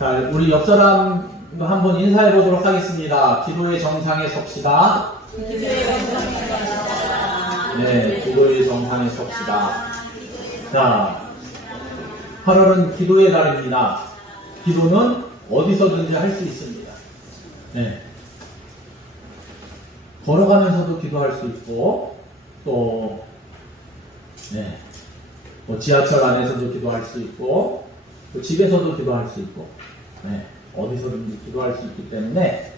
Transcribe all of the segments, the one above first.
자, 우리 옆 사람 한번 인사해 보도록 하겠습니다. 기도의 정상에 섭시다. 네, 기도의 정상에 섭시다. 자, 8월은 기도의 달입니다. 기도는 어디서든지 할 수 있습니다. 네. 걸어가면서도 기도할 수 있고, 또, 네. 뭐 지하철 안에서도 기도할 수 있고, 또 집에서도 기도할 수 있고, 네. 어디서든지 기도할 수 있기 때문에,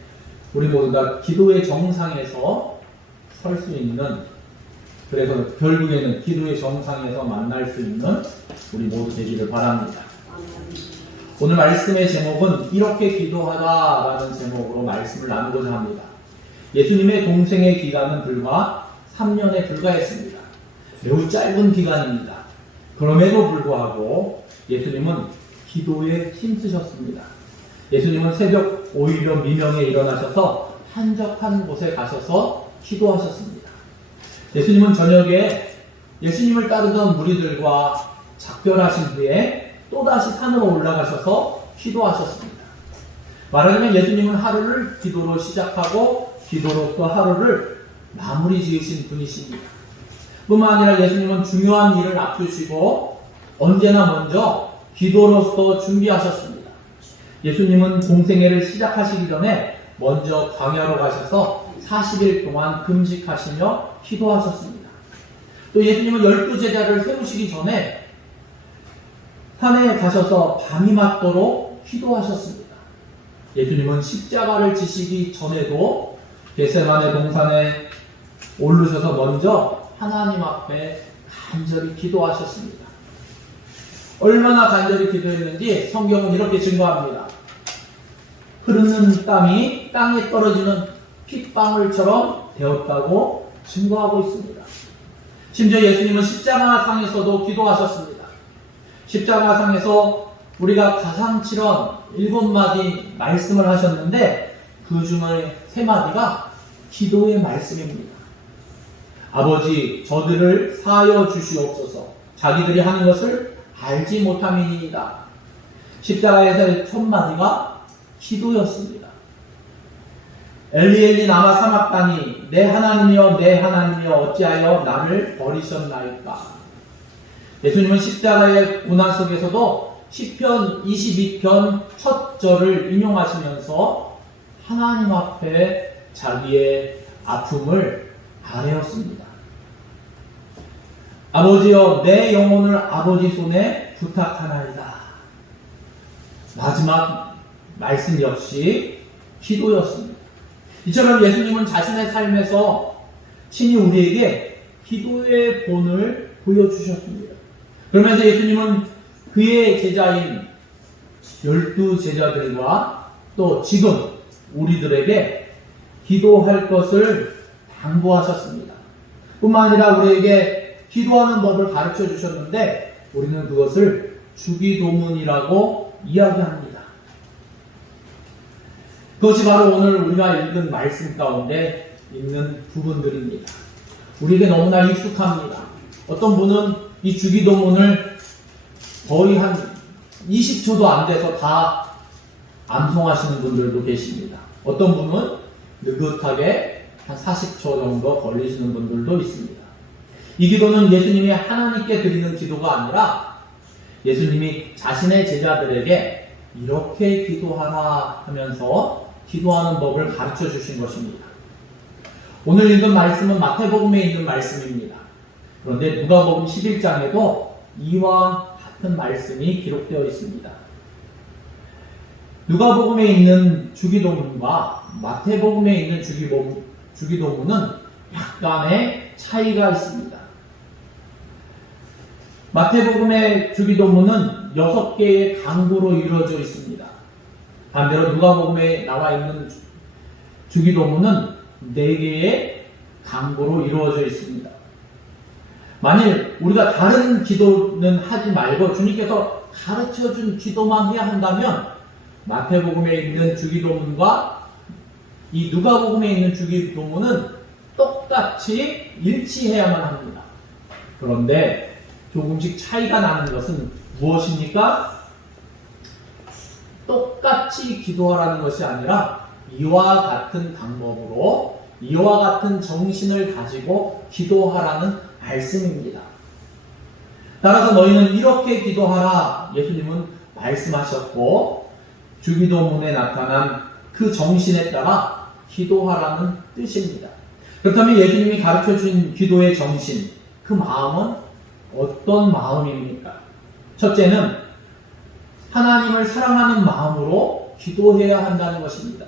우리 모두가 기도의 정상에서 설 수 있는, 그래서 결국에는 기도의 정상에서 만날 수 있는 우리 모두 되기를 바랍니다. 오늘 말씀의 제목은 이렇게 기도하다라는 제목으로 말씀을 나누고자 합니다. 예수님의 동생의 기간은 불과 3년에 불과했습니다. 매우 짧은 기간입니다. 그럼에도 불구하고 예수님은 기도에 힘쓰셨습니다. 예수님은 새벽 오히려 미명에 일어나셔서 한적한 곳에 가셔서 기도하셨습니다. 예수님은 저녁에 예수님을 따르던 무리들과 작별하신 후에 또다시 산으로 올라가셔서 기도하셨습니다. 말하자면 예수님은 하루를 기도로 시작하고 기도로서 하루를 마무리 지으신 분이십니다. 뿐만 아니라 예수님은 중요한 일을 앞두시고 언제나 먼저 기도로서 준비하셨습니다. 예수님은 공생애를 시작하시기 전에 먼저 광야로 가셔서 40일 동안 금식하시며 기도하셨습니다. 또 예수님은 12제자를 세우시기 전에 산에 가셔서 밤이 맞도록 기도하셨습니다. 예수님은 십자가를 지시기 전에도 겟세마네 동산에 오르셔서 먼저 하나님 앞에 간절히 기도하셨습니다. 얼마나 간절히 기도했는지 성경은 이렇게 증거합니다. 흐르는 땀이 땅에 떨어지는 핏방울처럼 되었다고 증거하고 있습니다. 심지어 예수님은 십자가상에서도 기도하셨습니다. 십자가상에서 우리가 가상칠언 7마디 말씀을 하셨는데 그 중에 3마디가 기도의 말씀입니다. 아버지, 저들을 사하여 주시옵소서. 자기들이 하는 것을 알지 못함이니이다. 십자가에서의 첫 마디가 기도였습니다. 엘리 나마 사막다니 내 하나님이여 내 하나님이여 어찌하여 나를 버리셨나이까. 예수님은 십자가의 고난 속에서도 시편 22편 첫 절을 인용하시면서 하나님 앞에 자기의 아픔을 아뢰었습니다. 아버지여 내 영혼을 아버지 손에 부탁하나이다. 마지막 말씀 역시 기도였습니다. 이처럼 예수님은 자신의 삶에서 친히 우리에게 기도의 본을 보여주셨습니다. 그러면서 예수님은 그의 제자인 12제자들과 또 지금 우리들에게 기도할 것을 당부하셨습니다. 뿐만 아니라 우리에게 기도하는 법을 가르쳐 주셨는데 우리는 그것을 주기도문이라고 이야기합니다. 그것이 바로 오늘 우리가 읽은 말씀 가운데 있는 부분들입니다. 우리에게 너무나 익숙합니다. 어떤 분은 이 주기도문을 거의 한 20초도 안 돼서 다 암송하시는 분들도 계십니다. 어떤 분은 느긋하게 한 40초 정도 걸리시는 분들도 있습니다. 이 기도는 예수님이 하나님께 드리는 기도가 아니라 예수님이 자신의 제자들에게 이렇게 기도하라 하면서 기도하는 법을 가르쳐 주신 것입니다. 오늘 읽은 말씀은 마태복음에 있는 말씀입니다. 그런데 누가복음 11장에도 이와 같은 말씀이 기록되어 있습니다. 누가복음에 있는 주기도문과 마태복음에 있는 주기도문은 약간의 차이가 있습니다. 마태복음의 주기도문은 6개의 강구로 이루어져 있습니다. 반대로 누가복음에 나와 있는 주기도문은 4개의 강구로 이루어져 있습니다. 만일 우리가 다른 기도는 하지 말고 주님께서 가르쳐준 기도만 해야 한다면 마태복음에 있는 주기도문과 이 누가복음에 있는 주기도문은 똑같이 일치해야만 합니다. 그런데 조금씩 차이가 나는 것은 무엇입니까? 똑같이 기도하라는 것이 아니라 이와 같은 방법으로 이와 같은 정신을 가지고 기도하라는 말씀입니다. 따라서 너희는 이렇게 기도하라 예수님은 말씀하셨고 주기도문에 나타난 그 정신에 따라 기도하라는 뜻입니다. 그렇다면 예수님이 가르쳐 주신 기도의 정신, 그 마음은 어떤 마음입니까? 첫째는 하나님을 사랑하는 마음으로 기도해야 한다는 것입니다.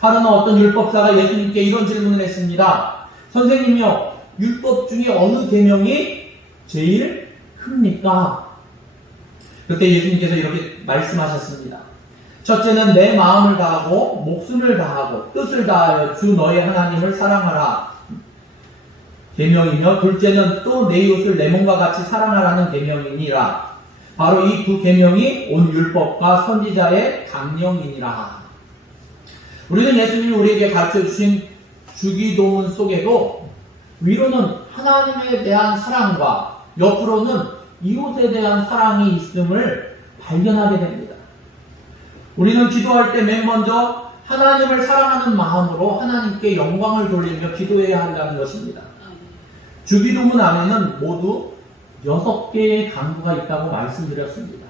하루는 어떤 율법사가 예수님께 이런 질문을 했습니다. 선생님이요, 율법 중에 어느 계명이 제일 큽니까? 그때 예수님께서 이렇게 말씀하셨습니다. 첫째는 내 마음을 다하고 목숨을 다하고 뜻을 다하여 주 너의 하나님을 사랑하라 계명이며, 둘째는 또 내 이웃을 내 몸과 같이 사랑하라는 계명이니라. 바로 이 두 계명이 온 율법과 선지자의 강령이니라. 우리는 예수님이 우리에게 가르쳐 주신 주기도문 속에도 위로는 하나님에 대한 사랑과 옆으로는 이웃에 대한 사랑이 있음을 발견하게 됩니다. 우리는 기도할 때 맨 먼저 하나님을 사랑하는 마음으로 하나님께 영광을 돌리며 기도해야 한다는 것입니다. 주기도문 안에는 모두 6개의 강구가 있다고 말씀드렸습니다.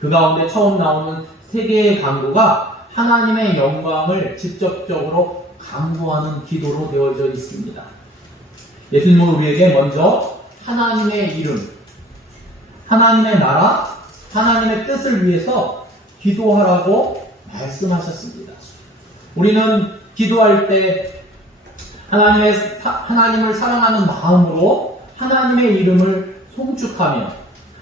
그 가운데 처음 나오는 3개의 강구가 하나님의 영광을 직접적으로 강구하는 기도로 되어져 있습니다. 예수님은 우리에게 먼저 하나님의 이름, 하나님의 나라, 하나님의 뜻을 위해서 기도하라고 말씀하셨습니다. 우리는 기도할 때 하나님을 사랑하는 마음으로 하나님의 이름을 송축하며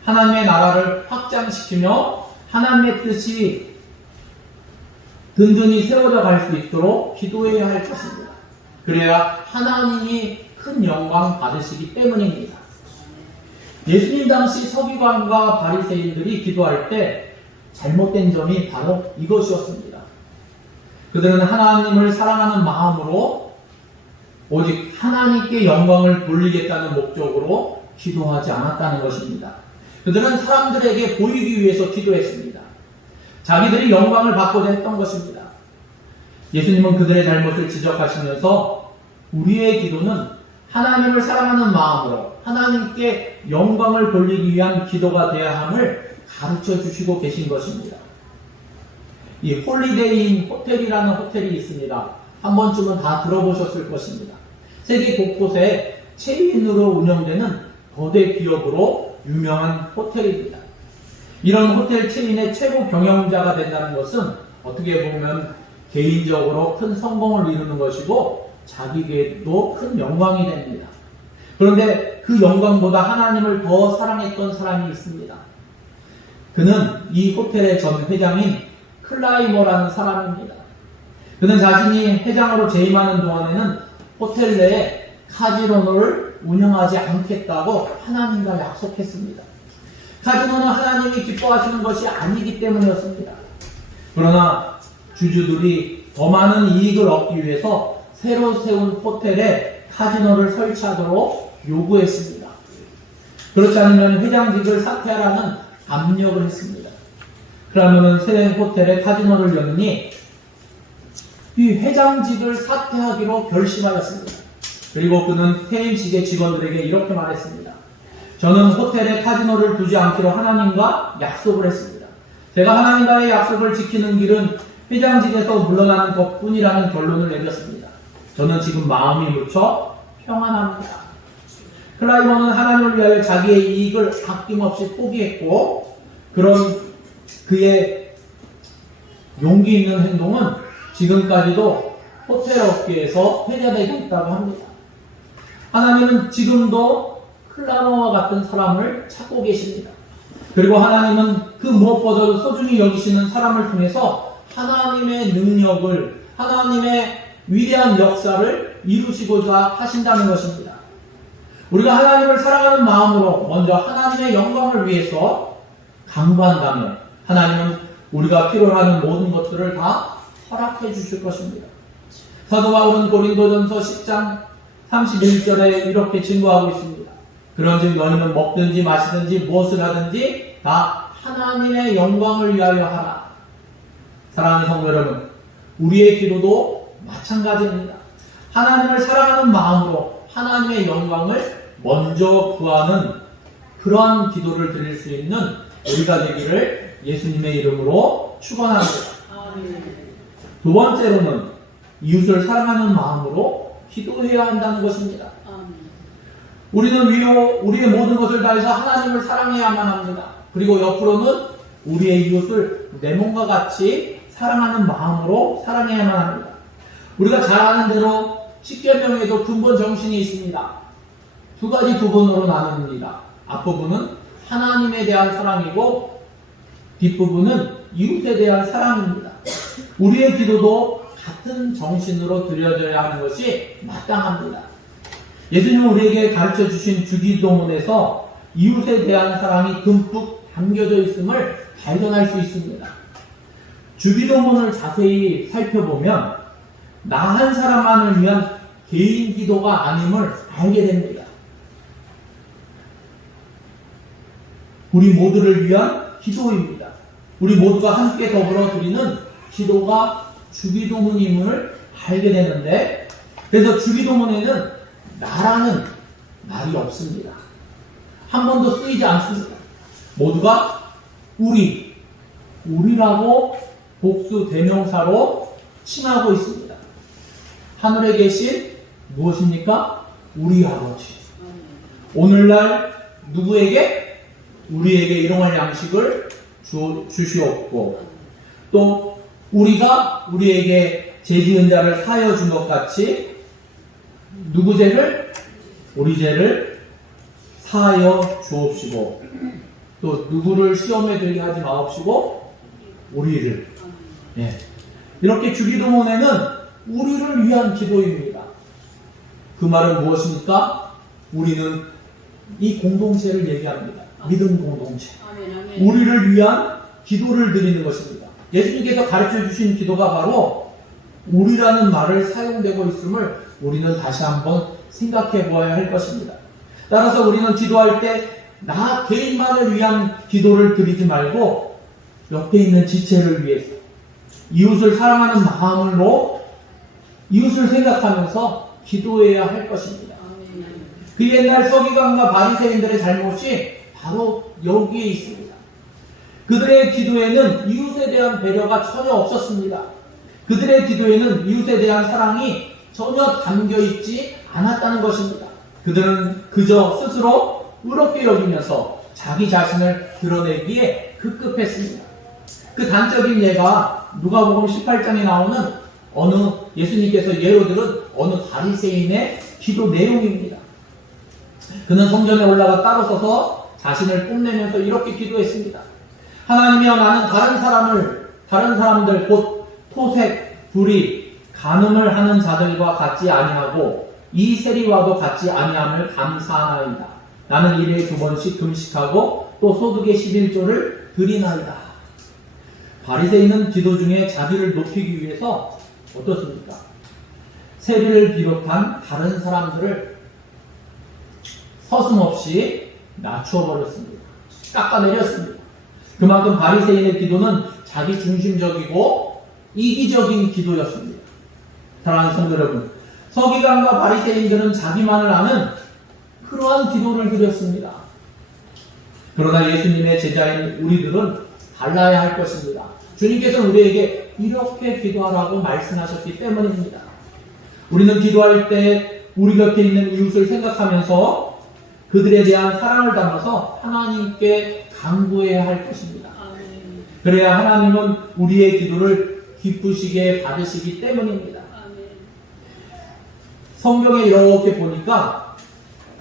하나님의 나라를 확장시키며 하나님의 뜻이 든든히 세워져 갈 수 있도록 기도해야 할 것입니다. 그래야 하나님이 큰 영광 받으시기 때문입니다. 예수님 당시 서기관과 바리새인들이 기도할 때 잘못된 점이 바로 이것이었습니다. 그들은 하나님을 사랑하는 마음으로 오직 하나님께 영광을 돌리겠다는 목적으로 기도하지 않았다는 것입니다. 그들은 사람들에게 보이기 위해서 기도했습니다. 자기들이 영광을 받고자 했던 것입니다. 예수님은 그들의 잘못을 지적하시면서 우리의 기도는 하나님을 사랑하는 마음으로 하나님께 영광을 돌리기 위한 기도가 되어야 함을 가르쳐 주시고 계신 것입니다. 이 홀리데이 호텔이라는 호텔이 있습니다. 한 번쯤은 다 들어보셨을 것입니다. 세계 곳곳에 체인으로 운영되는 거대 기업으로 유명한 호텔입니다. 이런 호텔 체인의 최고 경영자가 된다는 것은 어떻게 보면 개인적으로 큰 성공을 이루는 것이고 자기에게도 큰 영광이 됩니다. 그런데 그 영광보다 하나님을 더 사랑했던 사람이 있습니다. 그는 이 호텔의 전 회장인 클라이머라는 사람입니다. 그는 자신이 회장으로 재임하는 동안에는 호텔 내에 카지노를 운영하지 않겠다고 하나님과 약속했습니다. 카지노는 하나님이 기뻐하시는 것이 아니기 때문이었습니다. 그러나 주주들이 더 많은 이익을 얻기 위해서 새로 세운 호텔에 카지노를 설치하도록 요구했습니다. 그렇지 않으면 회장직을 사퇴하라는 압력을 했습니다. 그러면은 새 호텔에 카지노를 여느니 이 회장직을 사퇴하기로 결심하였습니다. 그리고 그는 퇴임식의 직원들에게 이렇게 말했습니다. 저는 호텔에 카지노를 두지 않기로 하나님과 약속을 했습니다. 제가 하나님과의 약속을 지키는 길은 회장직에서 물러나는 것뿐이라는 결론을 내렸습니다. 저는 지금 마음이 무척 평안합니다. 클라이머는 하나님을 위하여 자기의 이익을 아낌없이 포기했고 그런 그의 용기 있는 행동은 지금까지도 호텔 업계에서 회자되고 있다고 합니다. 하나님은 지금도 클라이머와 같은 사람을 찾고 계십니다. 그리고 하나님은 그 무엇보다도 소중히 여기시는 사람을 통해서 하나님의 능력을, 하나님의 위대한 역사를 이루시고자 하신다는 것입니다. 우리가 하나님을 사랑하는 마음으로 먼저 하나님의 영광을 위해서 강구한다면 하나님은 우리가 필요로 하는 모든 것들을 다 허락해 주실 것입니다. 사도 바울은 고린도전서 10장 31절에 이렇게 증거하고 있습니다. 그런즉 너희는 먹든지 마시든지 무엇을 하든지 다 하나님의 영광을 위하여 하라. 사랑하는 성도 여러분, 우리의 기도도 마찬가지입니다. 하나님을 사랑하는 마음으로 하나님의 영광을 먼저 구하는 그러한 기도를 드릴 수 있는 우리가 되기를 예수님의 이름으로 축원합니다. 두 번째로는 이웃을 사랑하는 마음으로 기도해야 한다는 것입니다. 우리는 우리의 모든 것을 다해서 하나님을 사랑해야만 합니다. 그리고 옆으로는 우리의 이웃을 내 몸과 같이 사랑하는 마음으로 사랑해야만 합니다. 우리가 잘 아는 대로 십계명에도 근본 정신이 있습니다. 두 가지 부분으로 나눕니다. 앞부분은 하나님에 대한 사랑이고 뒷부분은 이웃에 대한 사랑입니다. 우리의 기도도 같은 정신으로 드려져야 하는 것이 마땅합니다. 예수님은 우리에게 가르쳐 주신 주기도문에서 이웃에 대한 사랑이 듬뿍 담겨져 있음을 발견할 수 있습니다. 주기도문을 자세히 살펴보면 나 한 사람만을 위한 개인 기도가 아님을 알게 됩니다. 우리 모두를 위한 기도입니다. 우리 모두가 함께 더불어 드리는 기도가 주기도문임을 알게 되는데, 그래서 주기도문에는 나라는 말이 없습니다. 한 번도 쓰이지 않습니다. 모두가 우리라고 복수 대명사로 칭하고 있습니다. 하늘에 계신 무엇입니까? 우리 아버지. 오늘날 누구에게? 우리에게 일용할 양식을 주시옵고, 또 우리가 우리에게 죄지은 자를 사하여 준 것 같이 누구 죄를? 우리 죄를 사하여 주옵시고, 또 누구를 시험에 들게 하지 마옵시고 우리를. 예. 이렇게 주기도문에는 우리를 위한 기도입니다. 그 말은 무엇입니까? 우리는 이 공동체를 얘기합니다. 믿음 공동체. 우리를 위한 기도를 드리는 것입니다. 예수님께서 가르쳐 주신 기도가 바로 우리라는 말을 사용되고 있음을 우리는 다시 한번 생각해 보아야 할 것입니다. 따라서 우리는 기도할 때 나 개인만을 위한 기도를 드리지 말고 옆에 있는 지체를 위해서, 이웃을 사랑하는 마음으로 이웃을 생각하면서 기도해야 할 것입니다. 그 옛날 서기관과 바리새인들의 잘못이 바로 여기에 있습니다. 그들의 기도에는 이웃에 대한 배려가 전혀 없었습니다. 그들의 기도에는 이웃에 대한 사랑이 전혀 담겨있지 않았다는 것입니다. 그들은 그저 스스로 의롭게 여기면서 자기 자신을 드러내기에 급급했습니다. 그 단적인 예가 누가복음 18장에 나오는 예수님께서 예로 들은 어느 바리새인의 기도 내용입니다. 그는 성전에 올라가 따로 서서 자신을 뽐내면서 이렇게 기도했습니다. 하나님이여, 나는 다른 사람들 곧 토색, 불의, 간음을 하는 자들과 같지 아니하고 이 세리와도 같지 아니함을 감사하나이다. 나는 일일에 2번씩 금식하고 또 소득의 11조를 드리나이다. 바리새인은 기도 중에 자기를 높이기 위해서 어떻습니까? 세리를 비롯한 다른 사람들을 서슴없이 낮추어버렸습니다. 깎아내렸습니다. 그만큼 바리새인의 기도는 자기 중심적이고 이기적인 기도였습니다. 사랑하는 성도 여러분, 서기관과 바리새인들은 자기만을 아는 그러한 기도를 드렸습니다. 그러나 예수님의 제자인 우리들은 달라야 할 것입니다. 주님께서는 우리에게 이렇게 기도하라고 말씀하셨기 때문입니다. 우리는 기도할 때 우리 곁에 있는 이웃을 생각하면서 그들에 대한 사랑을 담아서 하나님께 간구해야 할 것입니다. 그래야 하나님은 우리의 기도를 기쁘시게 받으시기 때문입니다. 성경에 이렇게 보니까,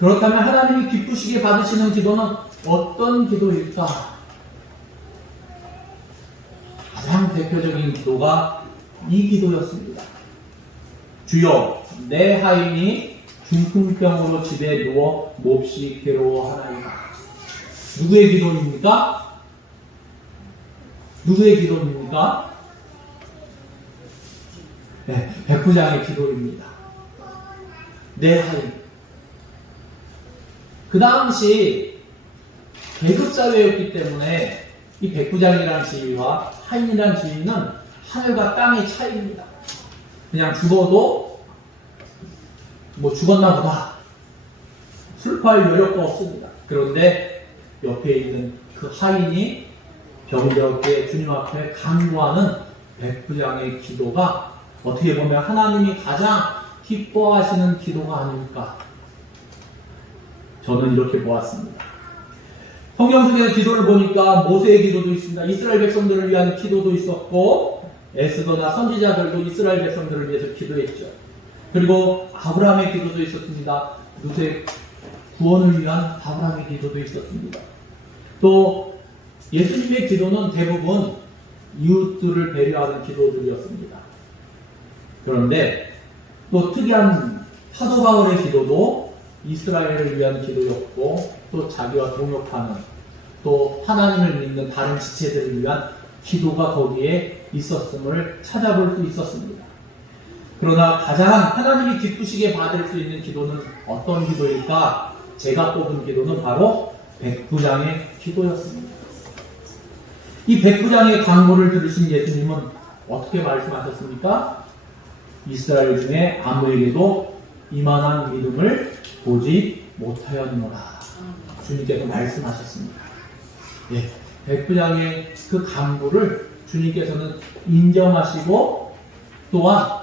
그렇다면 하나님이 기쁘시게 받으시는 기도는 어떤 기도일까? 가장 대표적인 기도가 이 기도였습니다. 주여, 내 하인이 중풍병으로 집에 누워 몹시 괴로워하나이다. 누구의 기도입니까? 누구의 기도입니까? 네, 백부장의 기도입니다. 내 하인. 그 당시 계급사회였기 때문에 이 백부장이라는 지위와 하인이라는 지위는 하늘과 땅의 차이입니다. 그냥 죽어도 뭐 죽었나 보다. 슬퍼할 여력도 없습니다. 그런데 옆에 있는 그 하인이 병들었게 주님 앞에 간구하는 백부장의 기도가 어떻게 보면 하나님이 가장 기뻐하시는 기도가 아닐까. 저는 이렇게 보았습니다. 성경 속의 기도를 보니까 모세의 기도도 있습니다. 이스라엘 백성들을 위한 기도도 있었고, 에스더나 선지자들도 이스라엘 백성들을 위해서 기도했죠. 그리고 아브라함의 기도도 있었습니다. 누세 구원을 위한 아브라함의 기도도 있었습니다. 또 예수님의 기도는 대부분 이웃들을 배려하는 기도들이었습니다. 그런데 또 특이한 사도 바울의 기도도 이스라엘을 위한 기도였고, 또 자기와 동역하는, 또 하나님을 믿는 다른 지체들을 위한 기도가 거기에 있었음을 찾아볼 수 있었습니다. 그러나 가장 하나님이 기쁘시게 받을 수 있는 기도는 어떤 기도일까? 제가 뽑은 기도는 바로 백부장의 기도였습니다. 이 백부장의 간구를 들으신 예수님은 어떻게 말씀하셨습니까? 이스라엘 중에 아무에게도 이만한 믿음을 보지 못하였노라. 주님께서 말씀하셨습니다. 예, 백부장의 그 간구를 주님께서는 인정하시고 또한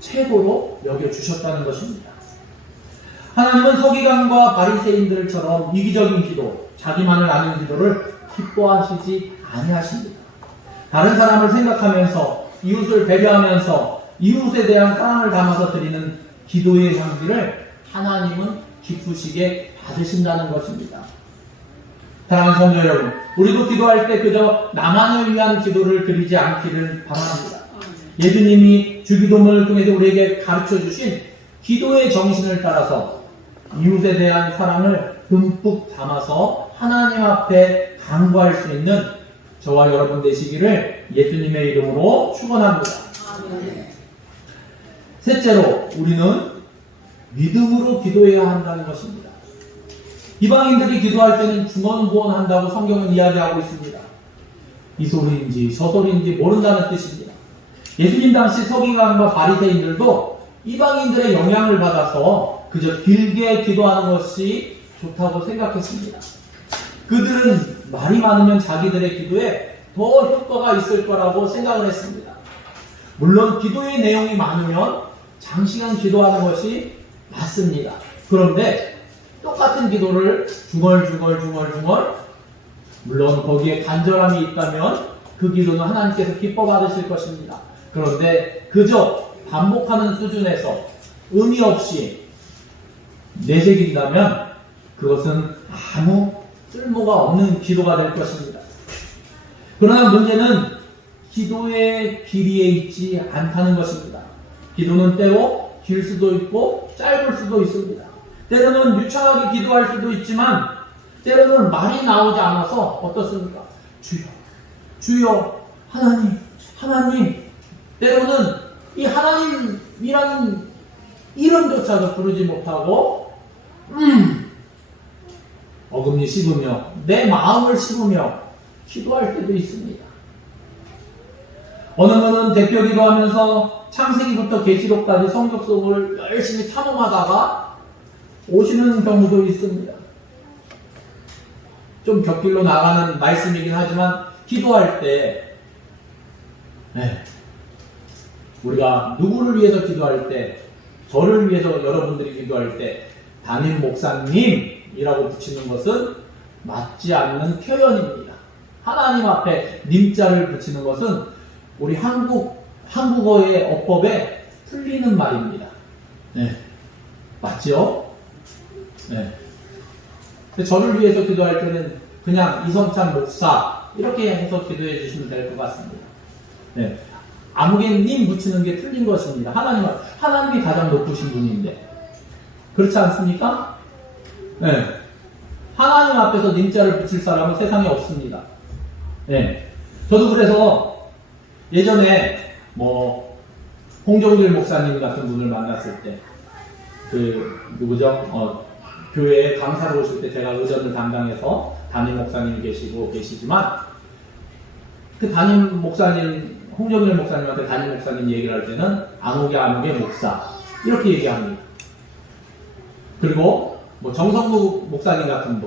최고로 여겨주셨다는 것입니다. 하나님은 서기관과 바리새인들처럼 이기적인 기도, 자기만을 아는 기도를 기뻐하시지 아니하십니다. 다른 사람을 생각하면서 이웃을 배려하면서 이웃에 대한 사랑을 담아서 드리는 기도의 향기를 하나님은 기쁘시게 받으신다는 것입니다. 사랑하는 성도 여러분, 우리도 기도할 때 그저 나만을 위한 기도를 드리지 않기를 바랍니다. 예수님이 주기도문을 통해서 우리에게 가르쳐 주신 기도의 정신을 따라서 이웃에 대한 사랑을 듬뿍 담아서 하나님 앞에 간구할 수 있는 저와 여러분 되시기를 예수님의 이름으로 축원합니다. 셋째로 우리는 믿음으로 기도해야 한다는 것입니다. 이방인들이 기도할 때는 중언부언한다고 성경은 이야기하고 있습니다. 이 소리인지 저 소리인지 모른다는 뜻입니다. 예수님 당시 서기관과 바리새인들도 이방인들의 영향을 받아서 그저 길게 기도하는 것이 좋다고 생각했습니다. 그들은 말이 많으면 자기들의 기도에 더 효과가 있을 거라고 생각을 했습니다. 물론 기도의 내용이 많으면 장시간 기도하는 것이 맞습니다. 그런데 똑같은 기도를 중얼중얼 물론 거기에 간절함이 있다면 그 기도는 하나님께서 기뻐 받으실 것입니다. 그런데 그저 반복하는 수준에서 의미 없이 내색인다면 그것은 아무 쓸모가 없는 기도가 될 것입니다. 그러나 문제는 기도의 길이에 있지 않다는 것입니다. 기도는 때로 길 수도 있고 짧을 수도 있습니다. 때로는 유창하게 기도할 수도 있지만 때로는 말이 나오지 않아서 어떻습니까? 주여, 주여, 하나님. 때로는 이 하나님이라는 이름조차도 부르지 못하고 어금니 씹으며 내 마음을 씹으며 기도할 때도 있습니다. 어느 분은 대표 기도하면서 창세기부터 계시록까지 성경 속을 열심히 탐험하다가 오시는 경우도 있습니다. 좀 곁길로 나가는 말씀이긴 하지만 기도할 때 우리가 누구를 위해서 기도할 때, 저를 위해서 여러분들이 기도할 때 담임 목사님이라고 붙이는 것은 맞지 않는 표현입니다. 하나님 앞에 님자를 붙이는 것은 우리 한국어의 어법에 틀리는 말입니다. 맞죠? 저를 위해서 기도할 때는 그냥 이성찬 목사 이렇게 해서 기도해 주시면 될 것 같습니다. 아무개님 붙이는 게 틀린 것입니다. 하나님이 가장 높으신 분인데 그렇지 않습니까? 하나님 앞에서 님자를 붙일 사람은 세상에 없습니다. 저도 그래서 예전에 홍종길 목사님 같은 분을 만났을 때 교회에 강사로 오실 때 제가 의전을 담당해서 담임 목사님이 계시지만 그 담임 목사님 홍정일 목사님한테 담임 목사님 얘기를 할 때는 안옥의 목사 이렇게 얘기합니다. 그리고 뭐 정성무 목사님 같은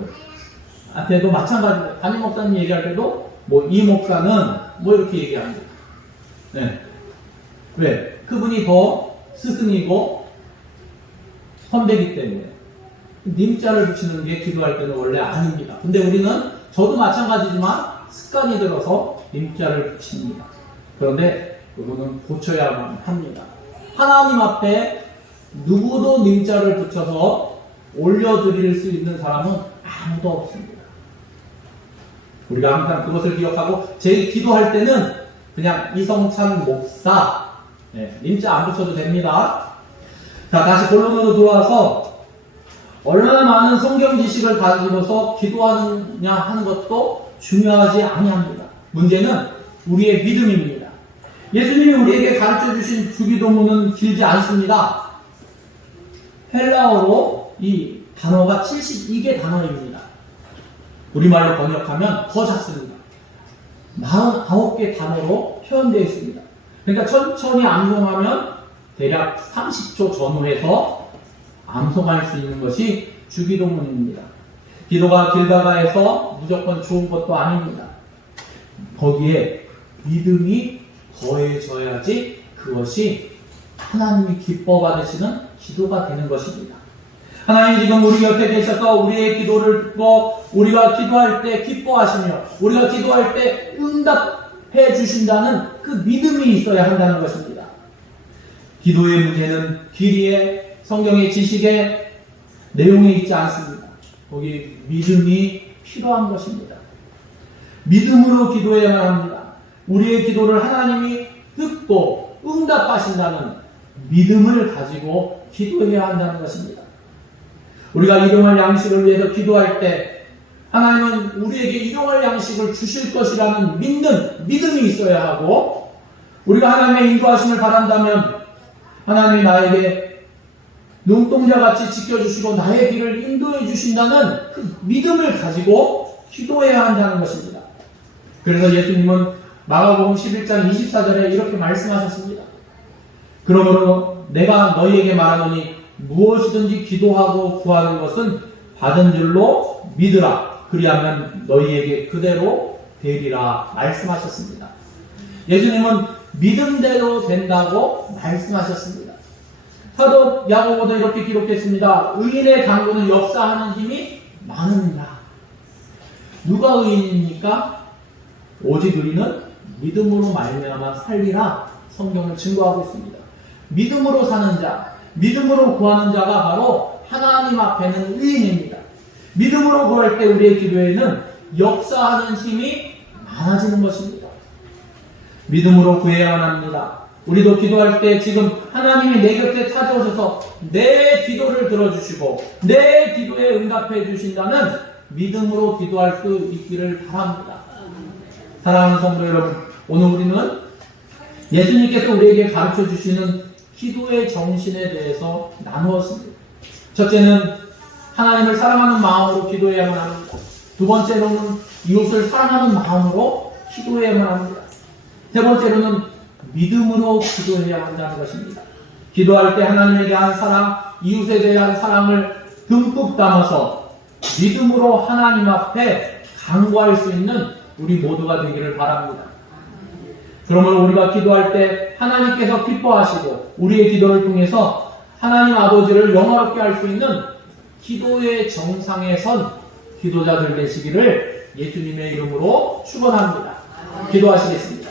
분한테도 마찬가지로 담임 목사님 얘기할 때도 뭐 이 목사는 뭐 이렇게 얘기합니다. 네. 왜? 그분이 더 스승이고 선배기 때문에 님자를 붙이는 게 기도할 때는 원래 아닙니다. 근데 우리는 저도 마찬가지지만 습관이 들어서 님자를 붙입니다. 그런데 그거는 고쳐야만 합니다. 하나님 앞에 누구도 님자를 붙여서 올려드릴 수 있는 사람은 아무도 없습니다. 우리가 항상 그것을 기억하고 제일 기도할 때는 그냥 이성찬 목사 님자 안 붙여도 됩니다. 자, 다시 본론으로 돌아와서 얼마나 많은 성경 지식을 가지고서 기도하느냐 하는 것도 중요하지 아니합니다. 문제는 우리의 믿음입니다. 예수님이 우리에게 가르쳐 주신 주기도문은 길지 않습니다. 헬라어로 이 단어가 72개 단어입니다. 우리말로 번역하면 더 작습니다. 49개 단어로 표현되어 있습니다. 그러니까 천천히 암송하면 대략 30초 전후해서 암송할 수 있는 것이 주기도문입니다. 기도가 길다가 해서 무조건 좋은 것도 아닙니다. 거기에 믿음이 더해져야지 그것이 하나님이 기뻐 받으시는 기도가 되는 것입니다. 하나님 지금 우리 곁에 계셔서 우리의 기도를 듣고 우리가 기도할 때 기뻐하시며 우리가 기도할 때 응답해 주신다는 그 믿음이 있어야 한다는 것입니다. 기도의 문제는 길이에 성경의 지식에 내용에 있지 않습니다. 거기 믿음이 필요한 것입니다. 믿음으로 기도해야만 합니다. 우리의 기도를 하나님이 듣고 응답하신다는 믿음을 가지고 기도해야 한다는 것입니다. 우리가 일용할 양식을 위해서 기도할 때 하나님은 우리에게 일용할 양식을 주실 것이라는 믿음이 있어야 하고 우리가 하나님의 인도하심을 바란다면 하나님이 나에게 눈동자같이 지켜주시고 나의 길을 인도해 주신다는 그 믿음을 가지고 기도해야 한다는 것입니다. 그래서 예수님은 마가복음 11장 24절에 이렇게 말씀하셨습니다. 그러므로 내가 너희에게 말하노니 무엇이든지 기도하고 구하는 것은 받은 줄로 믿으라. 그리하면 너희에게 그대로 되리라 말씀하셨습니다. 예수님은 믿음대로 된다고 말씀하셨습니다. 사도 야고보도 이렇게 기록했습니다. 의인의 강구는 역사하는 힘이 많으니라. 누가 의인입니까? 오직 의인은 믿음으로 말미암아 살리라. 성경을 증거하고 있습니다. 믿음으로 사는 자, 믿음으로 구하는 자가 바로 하나님 앞에는 의인입니다. 믿음으로 구할 때 우리의 기도에는 역사하는 힘이 많아지는 것입니다. 믿음으로 구해야만 합니다. 우리도 기도할 때 지금 하나님이 내 곁에 찾아오셔서 내 기도를 들어주시고 내 기도에 응답해 주신다는 믿음으로 기도할 수 있기를 바랍니다. 사랑하는 성도 여러분, 오늘 우리는 예수님께서 우리에게 가르쳐 주시는 기도의 정신에 대해서 나누었습니다. 첫째는 하나님을 사랑하는 마음으로 기도해야만 합니다. 두 번째로는 이웃을 사랑하는 마음으로 기도해야만 합니다. 세 번째로는 믿음으로 기도해야 한다는 것입니다. 기도할 때 하나님에 대한 사랑, 이웃에 대한 사랑을 듬뿍 담아서 믿음으로 하나님 앞에 간구할 수 있는 우리 모두가 되기를 바랍니다. 그러므로 우리가 기도할 때 하나님께서 기뻐하시고 우리의 기도를 통해서 하나님 아버지를 영화롭게 할 수 있는 기도의 정상에 선 기도자들 되시기를 예수님의 이름으로 축원합니다. 기도하시겠습니다.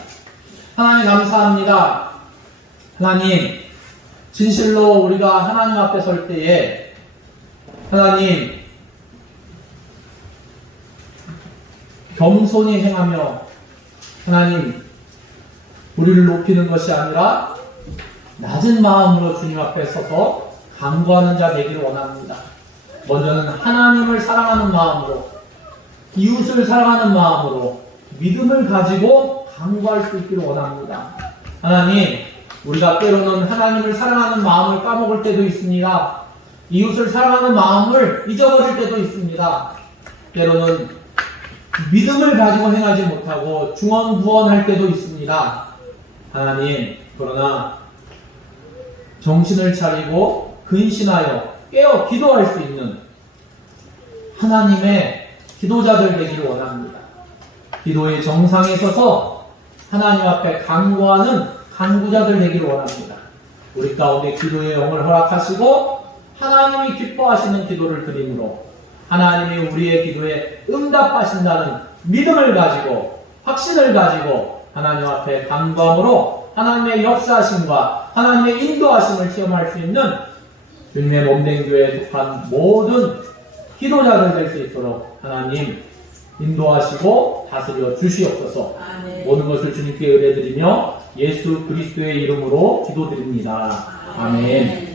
하나님 감사합니다. 하나님 진실로 우리가 하나님 앞에 설 때에 하나님 겸손히 행하며 하나님 우리를 높이는 것이 아니라 낮은 마음으로 주님 앞에 서서 간구하는 자 되기를 원합니다. 먼저는 하나님을 사랑하는 마음으로 이웃을 사랑하는 마음으로 믿음을 가지고 간구할 수 있기를 원합니다. 하나님, 우리가 때로는 하나님을 사랑하는 마음을 까먹을 때도 있습니다. 이웃을 사랑하는 마음을 잊어버릴 때도 있습니다. 때로는 믿음을 가지고 행하지 못하고 중언부언할 때도 있습니다. 하나님, 그러나 정신을 차리고 근신하여 깨어 기도할 수 있는 하나님의 기도자들 되기를 원합니다. 기도의 정상에 서서 하나님 앞에 간구하는 간구자들 되기를 원합니다. 우리 가운데 기도의 영을 허락하시고 하나님이 기뻐하시는 기도를 드림으로 하나님이 우리의 기도에 응답하신다는 믿음을 가지고 확신을 가지고 하나님 앞에 간구함으로 하나님의 역사하심과 하나님의 인도하심을 체험할 수 있는 주님의 몸된 교회에 속한 모든 기도자들 될 수 있도록 하나님 인도하시고 다스려 주시옵소서. 아멘. 모든 것을 주님께 의뢰드리며 예수 그리스도의 이름으로 기도드립니다. 아멘.